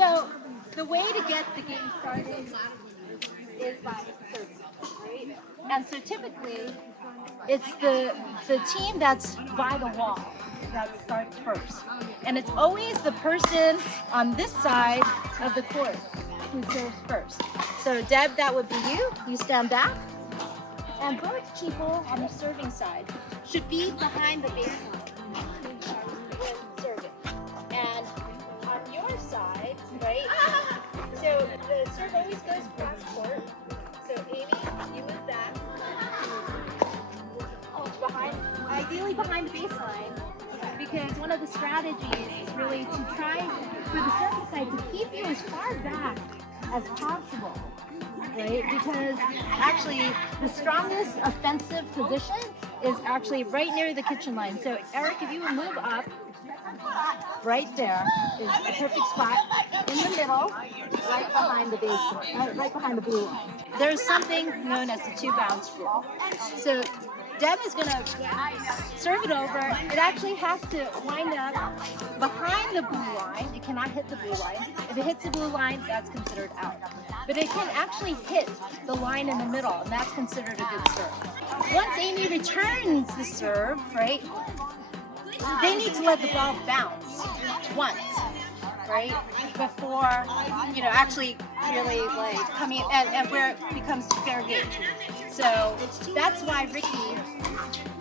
So the way to get the game started is by serving, right? And so typically, it's the team that's by the wall that starts first. And it's always the person on this side of the court who serves first. So Deb, that would be you. You stand back. And both people on the serving side should be behind the baseline when serving. And on your side, right? So the serve always goes cross court. So Amy, you move back. Behind, ideally behind the baseline, because one of the strategies is really to try for the serving side to keep you as far back as possible, right? Because actually the strongest offensive position is actually right near the kitchen line. So Eric, if you would move up, right there is a perfect spot in the middle, right behind the baseline, right behind the blue line. There's something known as the two bounce rule. So Deb is going to serve it over. It actually has to wind up behind the blue line. It cannot hit the blue line. If it hits the blue line, that's considered out. But it can actually hit the line in the middle, and that's considered a good serve. Once Amy returns the serve, right, they need to let the ball bounce once, right, before, actually really like coming and where it becomes fair game. So that's why Ricky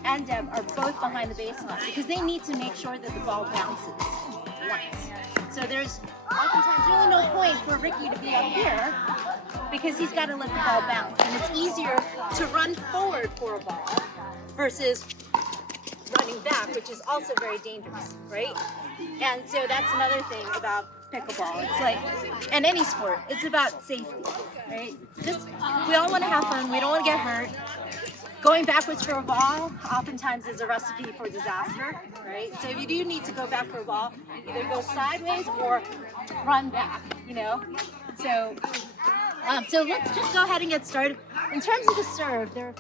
and Deb are both behind the baseline, because they need to make sure that the ball bounces once. So there's oftentimes really no point for Ricky to be up here because he's got to let the ball bounce. And it's easier to run forward for a ball versus running back, which is also very dangerous, right? And so that's another thing about pickleball. It's like, and any sport, it's about safety, right? We all want to have fun. We don't want to get hurt. Going backwards for a ball oftentimes is a recipe for disaster, right? So if you do need to go back for a ball, either go sideways or run back, So let's just go ahead and get started. In terms of the serve, there are